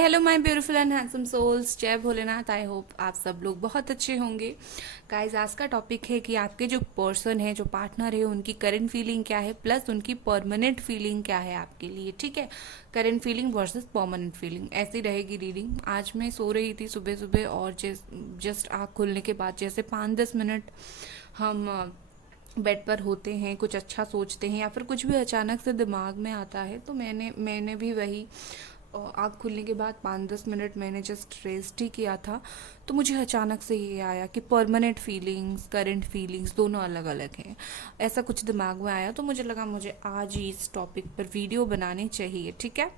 Hi hello my beautiful and handsome souls, जय Bholenath. I hope आप सब लोग बहुत अच्छे होंगे। गाइस, आज का टॉपिक है कि आपके जो पर्सन है, जो पार्टनर है, उनकी करंट फीलिंग क्या है, प्लस उनकी परमानेंट फीलिंग क्या है आपके लिए। ठीक है, current feeling versus permanent feeling, ऐसी रहेगी रीडिंग। आज मैं सो रही थी सुबह सुबह और जस्ट आँख खुलने के बाद जैसे 5-10 मिनट हम बेड पर होते हैं, कुछ अच्छा सोचते हैं या फिर कुछ भी अचानक से दिमाग में आता है, तो मैंने भी वही आँख खुलने के बाद 5-10 मिनट मैंने जस्ट रेस्ट ही किया था। तो मुझे अचानक से ये आया कि परमानेंट फीलिंग्स, करंट फीलिंग्स दोनों अलग अलग हैं। ऐसा कुछ दिमाग में आया तो मुझे लगा मुझे आज ही इस टॉपिक पर वीडियो बनानी चाहिए। ठीक है,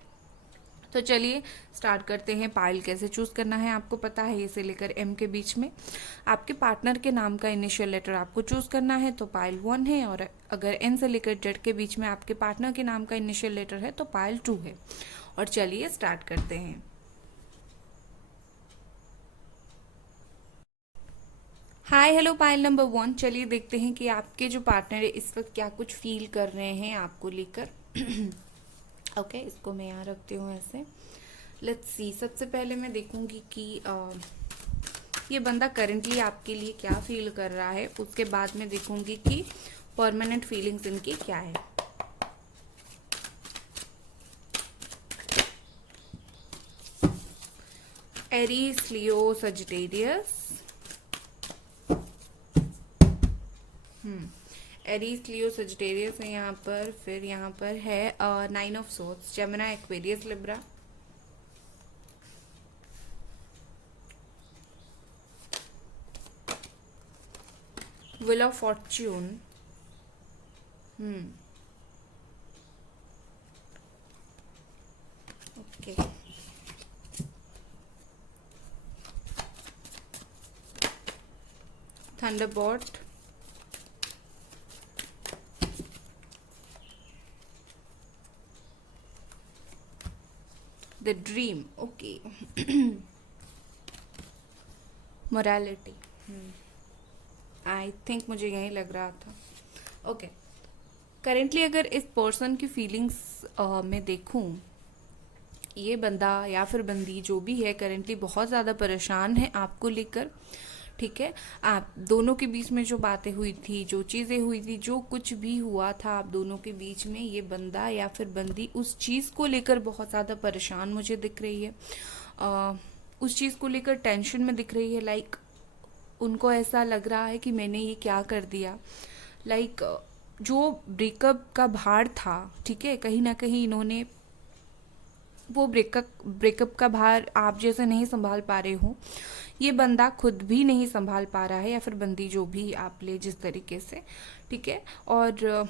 तो चलिए स्टार्ट करते हैं। पाइल कैसे चूज करना है आपको पता है, ए से लेकर एम के बीच में आपके पार्टनर के नाम का इनिशियल लेटर आपको चूज करना है, तो पाइल 1 है। और अगर एन से लेकर जेड के बीच में आपके पार्टनर के नाम का इनिशियल लेटर है तो पाइल 2 है। और चलिए स्टार्ट करते हैं। हाय हेलो पाइल नंबर 1, चलिए देखते हैं कि आपके जो पार्टनर है इस वक्त क्या कुछ फील कर रहे हैं आपको लेकर। ओके, इसको मैं यहाँ रखती हूँ ऐसे। लेट्स सी, सबसे पहले मैं देखूंगी कि ये बंदा करेंटली आपके लिए क्या फील कर रहा है। उसके बाद में देखूंगी कि परमानेंट फीलिंग्स इनकी क्या है। एरीज, लियो, सजिटेरियस। एरीज, लियो, सजिटेरियस है यहाँ पर। फिर यहाँ पर है 9 of swords, Gemini, Aquarius, Libra. Wheel of Fortune. Okay, thunderbolt. The dream. Okay, morality. I think मुझे यही लग रहा था। ओके, करेंटली अगर इस पर्सन की फीलिंग्स में देखूं, ये बंदा या फिर बंदी जो भी है करेंटली बहुत ज़्यादा परेशान है आपको लेकर। ठीक है, आप दोनों के बीच में जो बातें हुई थी, जो चीज़ें हुई थी, जो कुछ भी हुआ था आप दोनों के बीच में, ये बंदा या फिर बंदी उस चीज़ को लेकर बहुत ज़्यादा परेशान मुझे दिख रही है। उस चीज़ को लेकर टेंशन में दिख रही है। लाइक उनको ऐसा लग रहा है कि मैंने ये क्या कर दिया। लाइक जो ब्रेकअप का भार था, ठीक है, कहीं ना कहीं इन्होंने वो ब्रेकअप का भार आप जैसे नहीं संभाल पा रहे हो, ये बंदा खुद भी नहीं संभाल पा रहा है, या फिर बंदी जो भी आप ले जिस तरीके से। ठीक है, और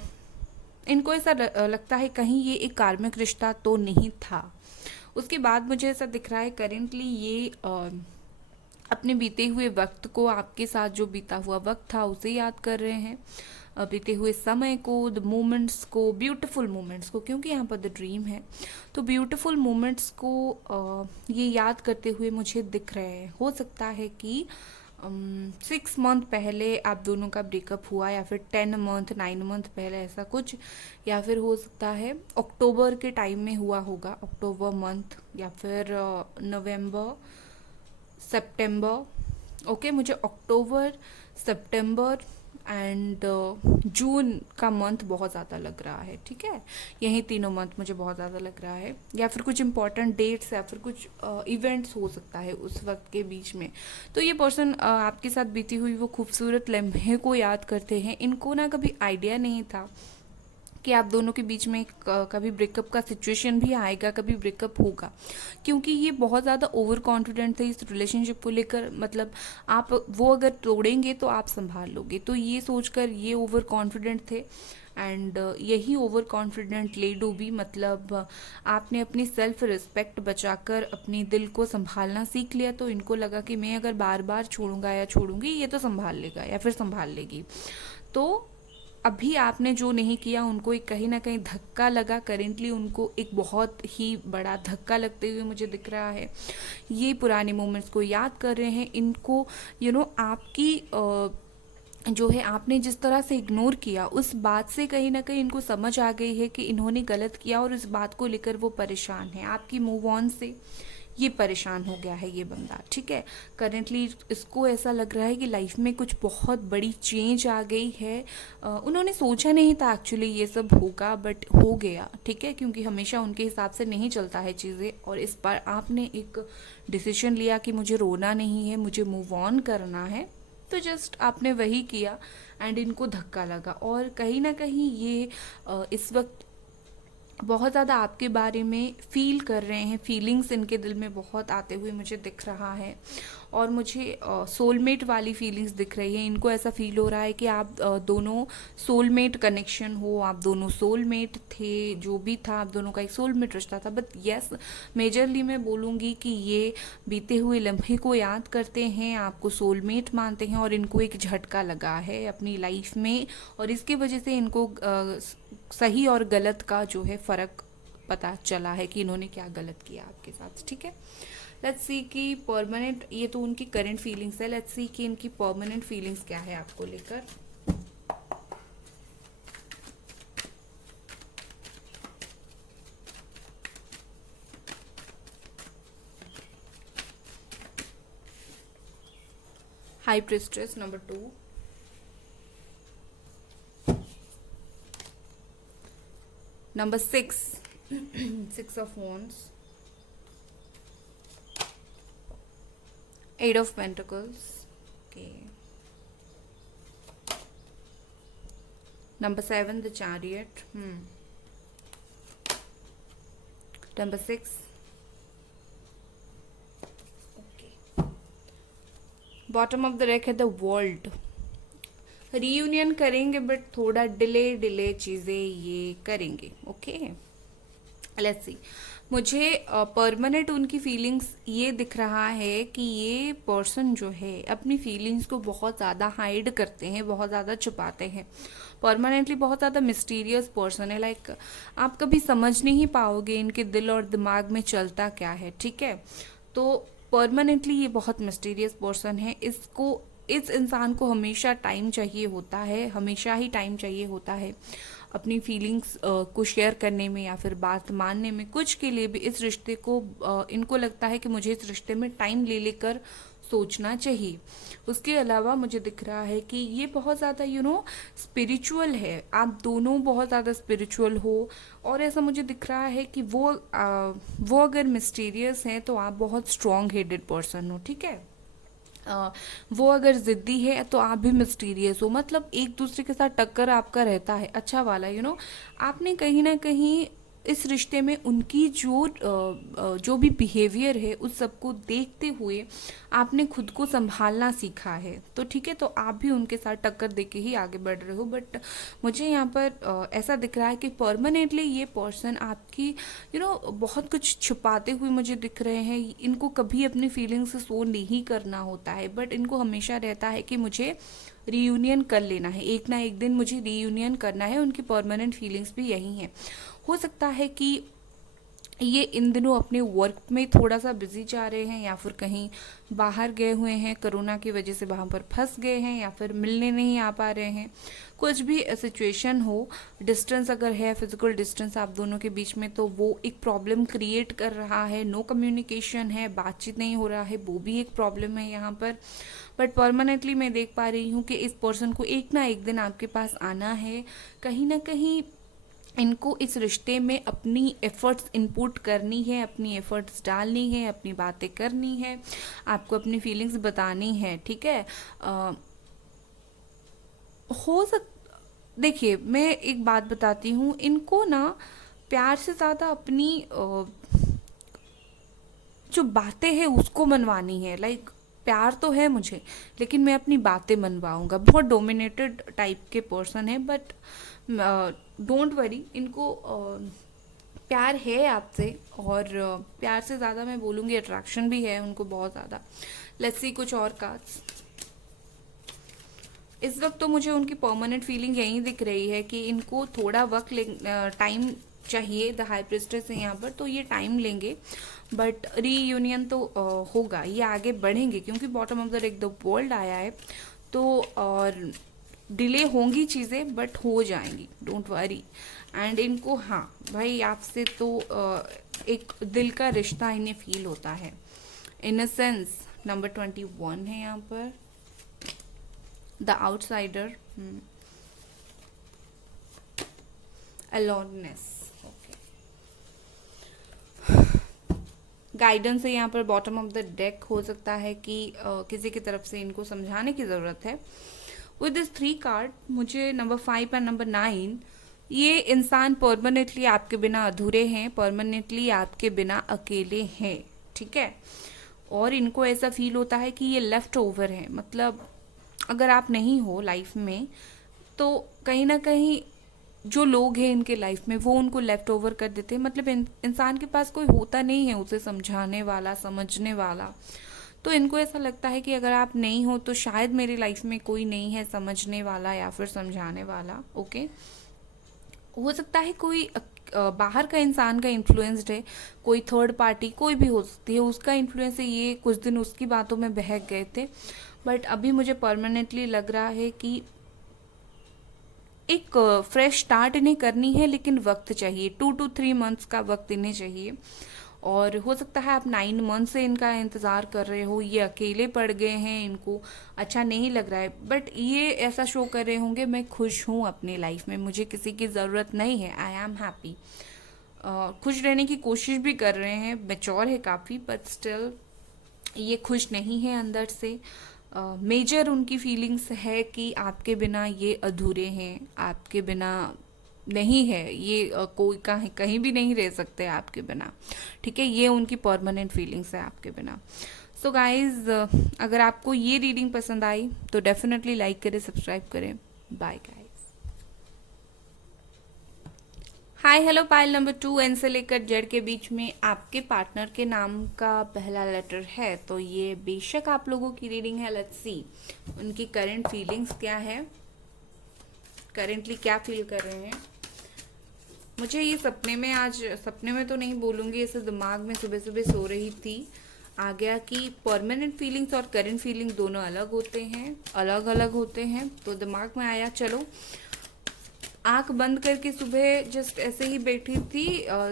इनको ऐसा लगता है कहीं ये एक कार्मिक रिश्ता तो नहीं था। उसके बाद मुझे ऐसा दिख रहा है करेंटली ये अपने बीते हुए वक्त को, आपके साथ जो बीता हुआ वक्त था उसे याद कर रहे हैं, बीते हुए समय को, द मोमेंट्स को, ब्यूटीफुल मोमेंट्स को, क्योंकि यहाँ पर द ड्रीम है। तो ब्यूटीफुल मोमेंट्स को ये याद करते हुए मुझे दिख रहे हैं। हो सकता है कि 6 मंथ पहले आप दोनों का ब्रेकअप हुआ, या फिर 10 मंथ 9 मंथ पहले ऐसा कुछ, या फिर हो सकता है अक्टूबर के टाइम में हुआ होगा, अक्टूबर मंथ, या फिर नवंबर, सितंबर। ओके, मुझे अक्टूबर, सितंबर एंड जून का मंथ बहुत ज़्यादा लग रहा है। ठीक है, यही तीनों मंथ मुझे बहुत ज़्यादा लग रहा है, या फिर कुछ इंपॉर्टेंट डेट्स या फिर कुछ इवेंट्स हो सकता है उस वक्त के बीच में। तो ये पर्सन आपके साथ बीती हुई वो खूबसूरत लम्हे को याद करते हैं। इनको ना कभी आइडिया नहीं था कि आप दोनों के बीच में कभी ब्रेकअप का सिचुएशन भी आएगा, कभी ब्रेकअप होगा, क्योंकि ये बहुत ज़्यादा ओवर कॉन्फिडेंट थे इस रिलेशनशिप को लेकर। मतलब आप वो अगर तोड़ेंगे तो आप संभाल लोगे, तो ये सोचकर ये ओवर कॉन्फिडेंट थे। एंड यही ओवर कॉन्फिडेंट ले डूबी। मतलब आपने अपनी सेल्फ रिस्पेक्ट बचाकर अपने दिल को संभालना सीख लिया, तो इनको लगा कि मैं अगर बार बार छोड़ूंगा या छोड़ूंगी, ये तो संभाल लेगा या फिर संभाल लेगी। तो अभी आपने जो नहीं किया, उनको एक कहीं ना कहीं धक्का लगा। करेंटली उनको एक बहुत ही बड़ा धक्का लगते हुए मुझे दिख रहा है। ये पुराने मोमेंट्स को याद कर रहे हैं। इनको आपकी जो है आपने जिस तरह से इग्नोर किया, उस बात से कहीं ना कहीं इनको समझ आ गई है कि इन्होंने गलत किया, और इस बात को लेकर वो परेशान है। आपकी मूव ऑन से ये परेशान हो गया है ये बंदा, ठीक है। करेंटली इसको ऐसा लग रहा है कि लाइफ में कुछ बहुत बड़ी चेंज आ गई है। उन्होंने सोचा नहीं था एक्चुअली ये सब होगा, बट हो गया, ठीक है, क्योंकि हमेशा उनके हिसाब से नहीं चलता है चीज़ें। और इस बार आपने एक डिसीजन लिया कि मुझे रोना नहीं है, मुझे मूव ऑन करना है, तो जस्ट आपने वही किया एंड इनको धक्का लगा। और कहीं ना कहीं ये इस वक्त बहुत ज़्यादा आपके बारे में फील कर रहे हैं, फीलिंग्स इनके दिल में बहुत आते हुए मुझे दिख रहा है। और मुझे सोलमेट वाली फीलिंग्स दिख रही है। इनको ऐसा फील हो रहा है कि आप दोनों सोलमेट कनेक्शन हो, आप दोनों सोलमेट थे, जो भी था आप दोनों का एक सोलमेट रिश्ता था। बट यस, मेजरली मैं बोलूँगी कि ये बीते हुए लम्हे को याद करते हैं, आपको सोलमेट मानते हैं, और इनको एक झटका लगा है अपनी लाइफ में, और इसकी वजह से इनको सही और गलत का जो है फ़र्क पता चला है कि इन्होंने क्या गलत किया आपके साथ, ठीक है। लेट्स सी कि परमानेंट, ये तो उनकी करंट फीलिंग्स है, लेट्स सी कि इनकी परमानेंट फीलिंग्स क्या है आपको लेकर। High prestress number 2, number 6 6 of wands, 8 of pentacles, okay, number 7 the chariot, number 6, okay, bottom of the deck है द वर्ल्ड। रीयूनियन करेंगे बट थोड़ा डिले चीज़ें ये करेंगे, ओके। लेट्स सी, मुझे परमानेंट उनकी फीलिंग्स ये दिख रहा है कि ये पर्सन जो है अपनी फीलिंग्स को बहुत ज़्यादा हाइड करते हैं, बहुत ज़्यादा छुपाते हैं। परमानेंटली बहुत ज़्यादा मिस्टीरियस पर्सन है, लाइक आप कभी समझ नहीं पाओगे इनके दिल और दिमाग में चलता क्या है, ठीक है। तो परमानेंटली ये बहुत मिस्टीरियस पर्सन है। इस इंसान को हमेशा टाइम चाहिए होता है, हमेशा ही टाइम चाहिए होता है अपनी फीलिंग्स को शेयर करने में या फिर बात मानने में, कुछ के लिए भी। इस रिश्ते को इनको लगता है कि मुझे इस रिश्ते में टाइम ले लेकर सोचना चाहिए। उसके अलावा मुझे दिख रहा है कि ये बहुत ज़्यादा स्पिरिचुअल है, आप दोनों बहुत ज़्यादा स्पिरिचुअल हो। और ऐसा मुझे दिख रहा है कि वो अगर मिस्टीरियस हैं तो आप बहुत स्ट्रॉन्ग हेडेड पर्सन हो, ठीक है। वो अगर जिद्दी है तो आप भी मिस्टीरियस हो, मतलब एक दूसरे के साथ टक्कर आपका रहता है, अच्छा वाला। आपने कहीं ना कहीं इस रिश्ते में उनकी जो भी बिहेवियर है उस सबको देखते हुए आपने खुद को संभालना सीखा है, तो ठीक है, तो आप भी उनके साथ टक्कर देके ही आगे बढ़ रहे हो। बट मुझे यहाँ पर ऐसा दिख रहा है कि परमानेंटली ये पर्सन आपकी बहुत कुछ छुपाते हुए मुझे दिख रहे हैं। इनको कभी अपनी फीलिंग्स से शो नहीं करना होता है, बट इनको हमेशा रहता है कि मुझे रीयूनियन कर लेना है, एक ना एक दिन मुझे रीयूनियन करना है। उनकी परमानेंट फीलिंग्स भी यही हैं। हो सकता है कि ये इन दिनों अपने वर्क में थोड़ा सा बिजी जा रहे हैं, या फिर कहीं बाहर गए हुए हैं, कोरोना की वजह से वहाँ पर फंस गए हैं, या फिर मिलने नहीं आ पा रहे हैं। कुछ भी सिचुएशन हो, डिस्टेंस अगर है, फिजिकल डिस्टेंस आप दोनों के बीच में, तो वो एक प्रॉब्लम क्रिएट कर रहा है। नो कम्युनिकेशन है, बातचीत नहीं हो रहा है, वो भी एक प्रॉब्लम है यहाँ पर। बट परमानेंटली मैं देख पा रही हूँ कि इस पर्सन को एक ना एक दिन आपके पास आना है। कहीं ना कहीं इनको इस रिश्ते में अपनी एफर्ट्स इनपुट करनी है, अपनी एफर्ट्स डालनी है, अपनी बातें करनी है, आपको अपनी फीलिंग्स बतानी है, ठीक है। देखिए, मैं एक बात बताती हूँ, इनको ना प्यार से ज़्यादा अपनी जो बातें हैं उसको मनवानी है। लाइक प्यार तो है मुझे, लेकिन मैं अपनी बातें मनवाऊंगा। बहुत डोमिनेटेड टाइप के पर्सन है, बट डोंट वरी, इनको प्यार है आपसे, और प्यार से ज़्यादा मैं बोलूँगी अट्रैक्शन भी है उनको बहुत ज़्यादा। लेट्स सी कुछ और कार्ड्स। इस वक्त तो मुझे उनकी परमानेंट फीलिंग यही दिख रही है कि इनको थोड़ा वक्त टाइम चाहिए। द हाई प्रिस्टेस है यहाँ पर, तो ये टाइम लेंगे, बट रीयूनियन तो होगा, ये आगे बढ़ेंगे, क्योंकि bottom of the deck the world आया है। तो और डिले होंगी चीज़ें, बट हो जाएंगी, डोंट वरी। एंड इनको, हाँ भाई, आपसे तो एक दिल का रिश्ता इन्हें फील होता है। इनसेंस नंबर 21 है यहाँ पर। द आउटसाइडर, अलोननेस, गाइडेंस है यहाँ पर बॉटम ऑफ द डेक। हो सकता है कि किसी की तरफ से इनको समझाने की ज़रूरत है। विद दिस 3 कार्ड मुझे नंबर 5 और नंबर 9, ये इंसान परमानेंटली आपके बिना अधूरे हैं, परमानेंटली आपके बिना अकेले हैं, ठीक है। और इनको ऐसा फील होता है कि ये लेफ्ट ओवर है, मतलब अगर आप नहीं हो लाइफ में तो कहीं ना कहीं जो लोग हैं इनके लाइफ में वो उनको लेफ्ट ओवर कर देते हैं। मतलब इंसान के पास कोई होता नहीं है उसे समझाने वाला, समझने वाला। तो इनको ऐसा लगता है कि अगर आप नहीं हो तो शायद मेरी लाइफ में कोई नहीं है समझने वाला या फिर समझाने वाला। ओके, हो सकता है कोई बाहर का इंसान का इन्फ्लुएंस्ड है, कोई थर्ड पार्टी कोई भी हो सकती है, उसका इन्फ्लुएंस है। ये कुछ दिन उसकी बातों में बहक गए थे, बट अभी मुझे परमानेंटली लग रहा है कि एक फ्रेश स्टार्ट इन्हें करनी है, लेकिन वक्त चाहिए। 2 to 3 मंथ्स का वक्त इन्हें चाहिए। और हो सकता है आप 9 मंथ से इनका इंतज़ार कर रहे हो, ये अकेले पड़ गए हैं, इनको अच्छा नहीं लग रहा है, बट ये ऐसा शो कर रहे होंगे मैं खुश हूँ अपनी लाइफ में, मुझे किसी की ज़रूरत नहीं है, आई एम हैप्पी। खुश रहने की कोशिश भी कर रहे हैं, मैच्योर है काफ़ी, बट स्टिल ये खुश नहीं है अंदर से। मेजर उनकी फीलिंग्स है कि आपके बिना ये अधूरे हैं, आपके बिना नहीं है ये, कोई कहीं भी नहीं रह सकते आपके बिना, ठीक है। ये उनकी परमानेंट फीलिंग्स है आपके बिना। सो गाइज, अगर आपको ये रीडिंग पसंद आई तो डेफिनेटली लाइक करें, सब्सक्राइब करें। Bye guys. Hi hello, pile number 2, N से लेकर जेड के बीच में आपके पार्टनर के नाम का पहला लेटर है, तो ये बेशक आप लोगों की रीडिंग है। लेट्स सी उनकी करंट फीलिंग्स क्या है, करेंटली क्या फील कर रहे हैं। मुझे ये सपने में, आज सपने में तो नहीं बोलूँगी, ऐसे दिमाग में सुबह सुबह सो रही थी आ गया कि परमानेंट फीलिंग्स और करंट फीलिंग्स दोनों अलग होते हैं, अलग अलग होते हैं। तो दिमाग में आया, चलो आंख बंद करके सुबह जस्ट ऐसे ही बैठी थी,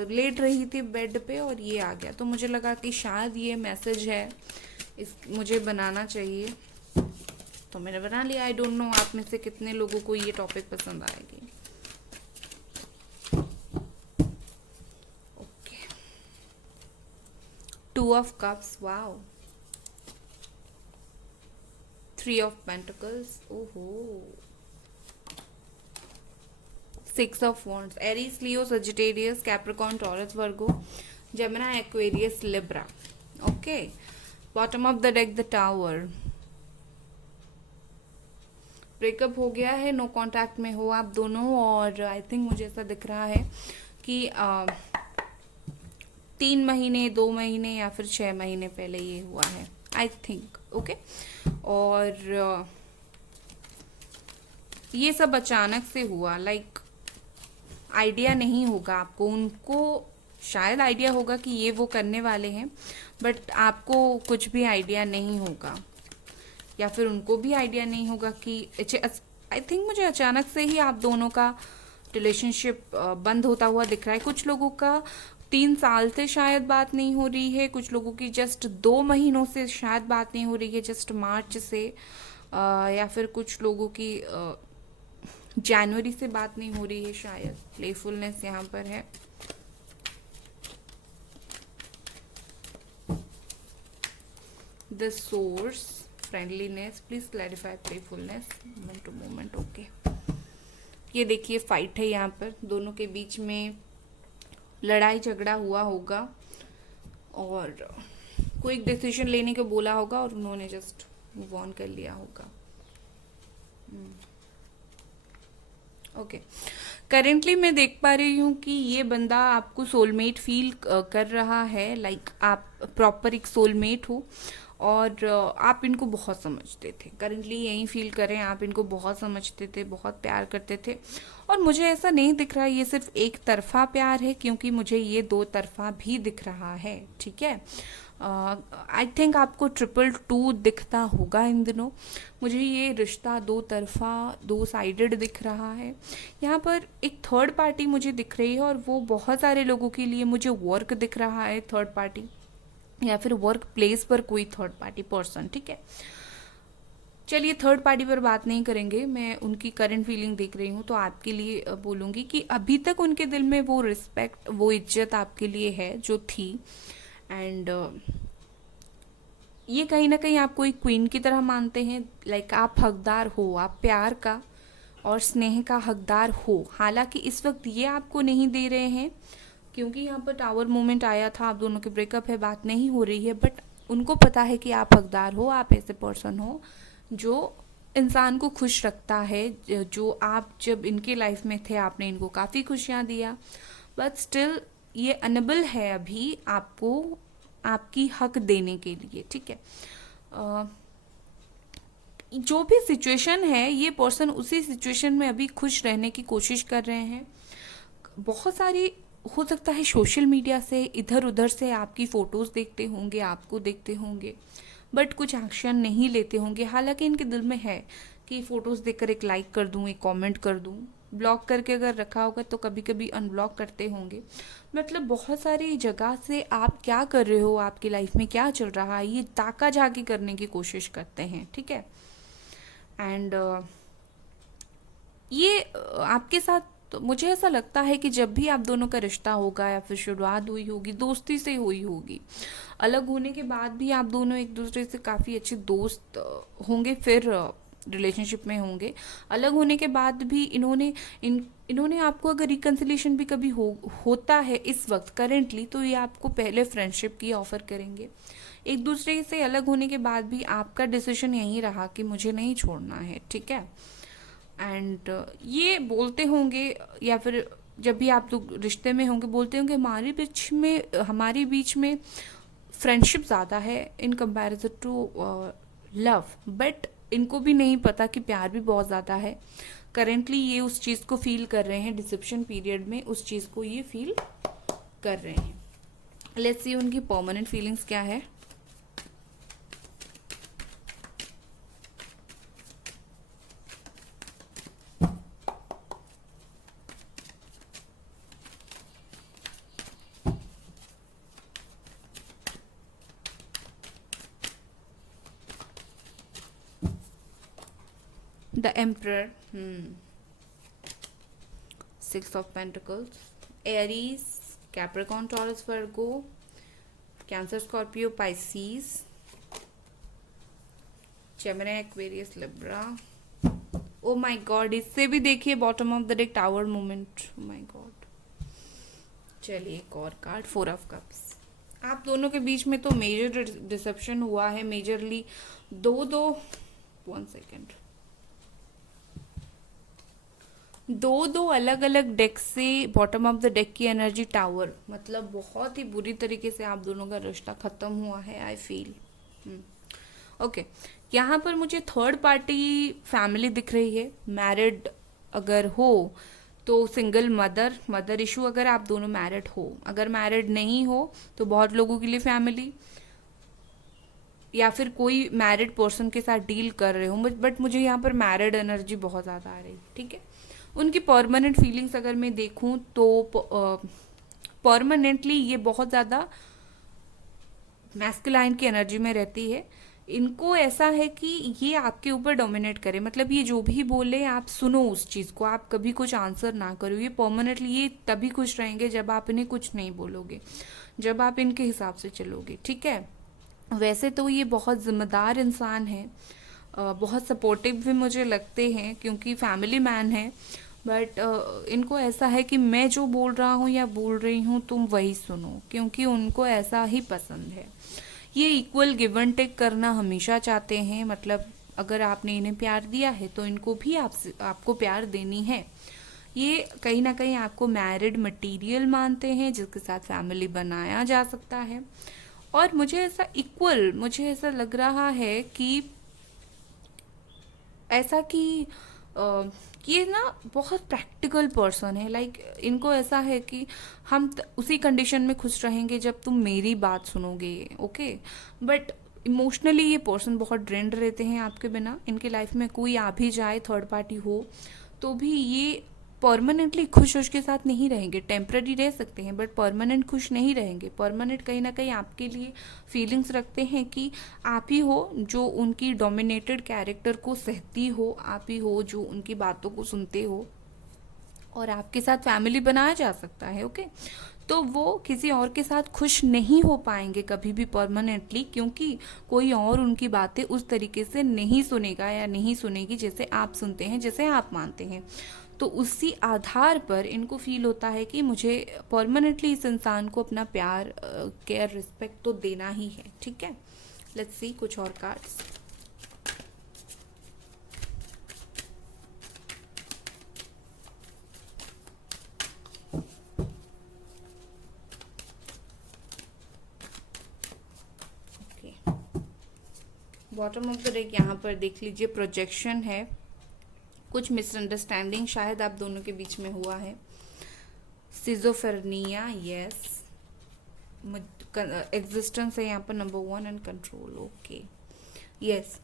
लेट रही थी बेड पे और ये आ गया। तो मुझे लगा कि शायद ये मैसेज है, इस मुझे बनाना चाहिए, तो मैंने बना लिया। आई डोंट नो आप में से कितने लोगों को ये टॉपिक पसंद आएगी। Okay, 2 of cups, wow, 3 of pentacles, ओहो, 6 of wands, Aries, Leo, Sagittarius, Capricorn, Taurus, Virgo, Gemini, Aquarius, Libra. Okay, bottom of the deck, the Tower. Breakup हो गया है, नो कांटेक्ट में हो आप दोनों, और आई थिंक मुझे ऐसा दिख रहा है कि 3 महीने, 2 महीने या फिर 6 महीने पहले ये हुआ है, आई थिंक। ओके, और ये सब अचानक से हुआ, लाइक आइडिया नहीं होगा आपको, उनको शायद आइडिया होगा कि ये वो करने वाले हैं, बट आपको कुछ भी आइडिया नहीं होगा, या फिर उनको भी आइडिया नहीं होगा कि आई थिंक मुझे अचानक से ही आप दोनों का रिलेशनशिप बंद होता हुआ दिख रहा है। कुछ लोगों का 3 साल से शायद बात नहीं हो रही है, कुछ लोगों की जस्ट 2 महीनों से शायद बात नहीं हो रही है, जस्ट मार्च से, या फिर कुछ लोगों की जनवरी से बात नहीं हो रही है शायद। प्लेफुलनेस यहाँ पर है, the source, friendliness, please clarify playfulness, moment to moment. Okay, ये देखिए फाइट है यहाँ पर, दोनों के बीच में लड़ाई झगड़ा हुआ होगा और कोई डिसीजन लेने को बोला होगा और उन्होंने जस्ट मूव ऑन कर लिया होगा। ओके, करेंटली मैं देख पा रही हूँ कि ये बंदा आपको सोलमेट फील कर रहा है, लाइक आप प्रॉपर एक सोलमेट हो और आप इनको बहुत समझते थे। करेंटली यही फील करें, आप इनको बहुत समझते थे, बहुत प्यार करते थे। और मुझे ऐसा नहीं दिख रहा ये सिर्फ एक तरफा प्यार है, क्योंकि मुझे ये 2 तरफा भी दिख रहा है, ठीक है। आई थिंक आपको 222 दिखता होगा इन दिनों। मुझे ये रिश्ता दो तरफा, दो साइडेड दिख रहा है। यहाँ पर एक थर्ड पार्टी मुझे दिख रही है, और वो बहुत सारे लोगों के लिए मुझे वर्क दिख रहा है थर्ड पार्टी, या फिर वर्क प्लेस पर कोई थर्ड पार्टी पर्सन। ठीक है, चलिए थर्ड पार्टी पर बात नहीं करेंगे, मैं उनकी करंट फीलिंग देख रही हूँ, तो आपके लिए बोलूँगी कि अभी तक उनके दिल में वो रिस्पेक्ट, वो इज्जत आपके लिए है जो थी। एंड ये कहीं ना कहीं आपको एक क्वीन की तरह मानते हैं। लाइक आप हकदार हो, आप प्यार का और स्नेह का हकदार हो। हालांकि इस वक्त ये आपको नहीं दे रहे हैं, क्योंकि यहाँ पर टावर मोमेंट आया था, आप दोनों के ब्रेकअप है, बात नहीं हो रही है, बट उनको पता है कि आप हकदार हो, आप ऐसे पर्सन हो जो इंसान को खुश रखता है। जो आप जब इनके लाइफ में थे, आपने इनको काफ़ी खुशियाँ दिया, बट स्टिल ये अनेबल है अभी आपको आपकी हक देने के लिए। ठीक है, जो भी सिचुएशन है, ये पर्सन उसी सिचुएशन में अभी खुश रहने की कोशिश कर रहे हैं। बहुत सारी, हो सकता है सोशल मीडिया से इधर उधर से आपकी फ़ोटोज़ देखते होंगे, आपको देखते होंगे, बट कुछ एक्शन नहीं लेते होंगे। हालांकि इनके दिल में है कि फ़ोटोज़ देखकर एक लाइक कर दूं, एक कमेंट कर दूं। ब्लॉक करके अगर रखा होगा तो कभी कभी अनब्लॉक करते होंगे। मतलब बहुत सारी जगह से आप क्या कर रहे हो, आपकी लाइफ में क्या चल रहा है, ये ताका झाकी करने की कोशिश करते हैं। ठीक है, एंड ये आपके साथ, तो मुझे ऐसा लगता है कि जब भी आप दोनों का रिश्ता होगा या फिर शुरुआत हुई होगी, दोस्ती से हुई होगी। अलग होने के बाद भी आप दोनों एक दूसरे से काफ़ी अच्छे दोस्त होंगे, फिर रिलेशनशिप में होंगे। अलग होने के बाद भी इन्होंने आपको अगर रिकन्सिलेशन भी कभी होता है इस वक्त करेंटली, तो ये आपको पहले फ्रेंडशिप की ऑफ़र करेंगे। एक दूसरे से अलग होने के बाद भी आपका डिसीजन यही रहा कि मुझे नहीं छोड़ना है। ठीक है, एंड ये बोलते होंगे, या फिर जब भी आप लोग रिश्ते में होंगे बोलते होंगे हमारे बीच में फ्रेंडशिप ज़्यादा है in comparison to love. But इनको भी नहीं पता कि प्यार भी बहुत ज़्यादा है। करेंटली ये उस चीज़ को फील कर रहे हैं, डिसेप्शन पीरियड में उस चीज़ को ये फील कर रहे हैं। लेट्स सी उनकी परमानेंट फीलिंग्स क्या है। The Emperor, 6 of Pentacles, Aries, Capricorn, Taurus, Virgo, Cancer, Scorpio, Pisces, Gemini, Aquarius, Libra. Oh my God, इससे भी देखिए bottom of the deck tower moment. Oh my God, चलिए एक और कार्ड, 4 ऑफ कप्स। आप दोनों के बीच में तो मेजर डिसेप्शन हुआ है, मेजरली दो अलग अलग डेक से बॉटम ऑफ द डेक की एनर्जी टावर, मतलब बहुत ही बुरी तरीके से आप दोनों का रिश्ता खत्म हुआ है, आई फील। ओके, यहाँ पर मुझे थर्ड पार्टी फैमिली दिख रही है। मैरिड अगर हो तो सिंगल मदर इशू, अगर आप दोनों मैरिड हो। अगर मैरिड नहीं हो तो बहुत लोगों के लिए फैमिली, या फिर कोई मैरिड पर्सन के साथ डील कर रहे हो। बट मुझे यहाँ पर मैरिड एनर्जी बहुत ज़्यादा आ रही है। ठीक है, उनकी परमानेंट फीलिंग्स अगर मैं देखूँ तो परमानेंटली ये बहुत ज़्यादा मैस्कुलाइन की एनर्जी में रहती है। इनको ऐसा है कि ये आपके ऊपर डोमिनेट करे, मतलब ये जो भी बोले आप सुनो उस चीज़ को, आप कभी कुछ आंसर ना करो। ये परमानेंटली ये तभी खुश रहेंगे जब आप इन्हें कुछ नहीं बोलोगे, जब आप इनके हिसाब से चलोगे। ठीक है, वैसे तो ये बहुत ज़िम्मेदार इंसान है, बहुत सपोर्टिव भी मुझे लगते हैं क्योंकि फैमिली मैन है। बट इनको ऐसा है कि मैं जो बोल रहा हूँ या बोल रही हूँ तुम वही सुनो, क्योंकि उनको ऐसा ही पसंद है। ये इक्वल गिव एंड टेक करना हमेशा चाहते हैं। मतलब अगर आपने इन्हें प्यार दिया है तो इनको भी आपको प्यार देनी है। ये कहीं ना कहीं आपको मैरिड मटेरियल मानते हैं जिसके साथ फैमिली बनाया जा सकता है। और मुझे ऐसा लग रहा है कि ये ना बहुत प्रैक्टिकल पर्सन है, लाइक इनको ऐसा है कि हम उसी कंडीशन में खुश रहेंगे जब तुम मेरी बात सुनोगे, ओके। बट इमोशनली ये पर्सन बहुत ड्रेन्ड रहते हैं आपके बिना। इनके लाइफ में कोई आ भी जाए, थर्ड पार्टी हो, तो भी ये परमानेंटली खुश उसके साथ नहीं रहेंगे। टेम्पररी रह सकते हैं बट परमानेंट खुश नहीं रहेंगे। परमानेंट कहीं ना कहीं आपके लिए फीलिंग्स रखते हैं कि आप ही हो जो उनकी डोमिनेटेड कैरेक्टर को सहती हो, आप ही हो जो उनकी बातों को सुनते हो, और आपके साथ फैमिली बनाया जा सकता है, ओके। तो वो किसी और के साथ खुश नहीं हो पाएंगे कभी भी परमानेंटली, क्योंकि कोई और उनकी बातें उस तरीके से नहीं सुनेगा या नहीं सुनेगी जैसे आप सुनते हैं, जैसे आप मानते हैं। तो उसी आधार पर इनको फील होता है कि मुझे परमानेंटली इस इंसान को अपना प्यार, केयर, रिस्पेक्ट तो देना ही है, ठीक है। लेट्स सी कुछ और cards. Bottom of the deck यहाँ पर देख लीजिए, प्रोजेक्शन है, कुछ मिसअंडरस्टैंडिंग शायद आप दोनों के बीच में हुआ है। सिजोफेरेनिया, यस, एग्जिस्टेंस है यहाँ पर number 1 and control, okay, yes.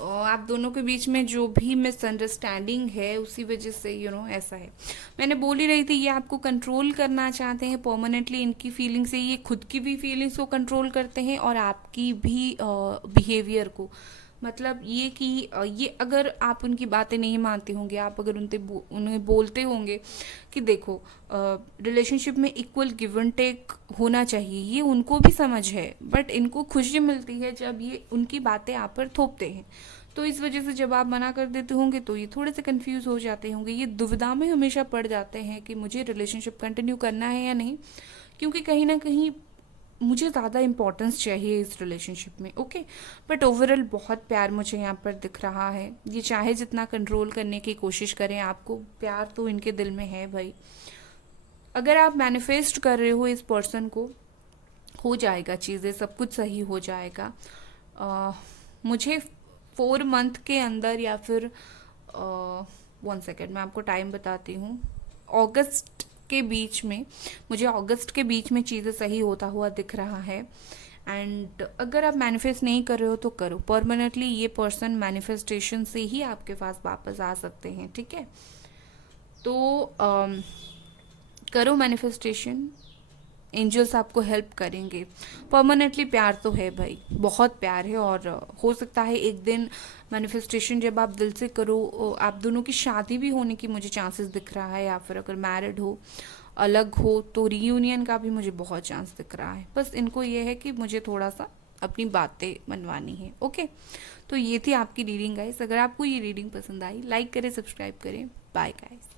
आप दोनों के बीच में जो भी मिसअंडरस्टैंडिंग है उसी वजह से ऐसा है। मैंने बोल ही रही थी, ये आपको कंट्रोल करना चाहते हैं परमानेंटली। इनकी फीलिंग से ये खुद की भी फीलिंग्स को कंट्रोल करते हैं और आपकी भी बिहेवियर को। मतलब ये कि ये अगर आप उनकी बातें नहीं मानते होंगे, आप अगर उन्हें बोलते होंगे कि देखो रिलेशनशिप में इक्वल गिव एंड टेक होना चाहिए, ये उनको भी समझ है, बट इनको खुशी मिलती है जब ये उनकी बातें आप पर थोपते हैं। तो इस वजह से जब आप मना कर देते होंगे तो ये थोड़े से कंफ्यूज हो जाते होंगे, ये दुविधा में हमेशा पड़ जाते हैं कि मुझे रिलेशनशिप कंटिन्यू करना है या नहीं, क्योंकि कहीं ना कहीं मुझे ज़्यादा इम्पोर्टेंस चाहिए इस रिलेशनशिप में, ओके। बट ओवरऑल बहुत प्यार मुझे यहाँ पर दिख रहा है। ये चाहे जितना कंट्रोल करने की कोशिश करें, आपको प्यार तो इनके दिल में है भाई। अगर आप मैनिफेस्ट कर रहे हो इस पर्सन को, हो जाएगा, चीज़ें सब कुछ सही हो जाएगा। मुझे 4 मंथ के अंदर या फिर 1 सेकेंड मैं आपको टाइम बताती हूँ, अगस्त के बीच में, मुझे अगस्त के बीच में चीज़ें सही होता हुआ दिख रहा है। एंड अगर आप मैनिफेस्ट नहीं कर रहे हो तो करो, परमानेंटली ये पर्सन मैनिफेस्टेशन से ही आपके पास वापस आ सकते हैं, ठीक है। तो करो मैनिफेस्टेशन, एंजल्स आपको हेल्प करेंगे। परमानेंटली प्यार तो है भाई, बहुत प्यार है, और हो सकता है एक दिन मैनिफेस्टेशन जब आप दिल से करो, आप दोनों की शादी भी होने की मुझे चांसेस दिख रहा है, या फिर अगर मैरिड हो, अलग हो, तो रीयूनियन का भी मुझे बहुत चांस दिख रहा है। बस इनको ये है कि मुझे थोड़ा सा अपनी बातें मनवानी है, ओके। तो ये थी आपकी रीडिंग गाइस। अगर आपको ये रीडिंग पसंद आई, लाइक करें, सब्सक्राइब करें। Bye guys.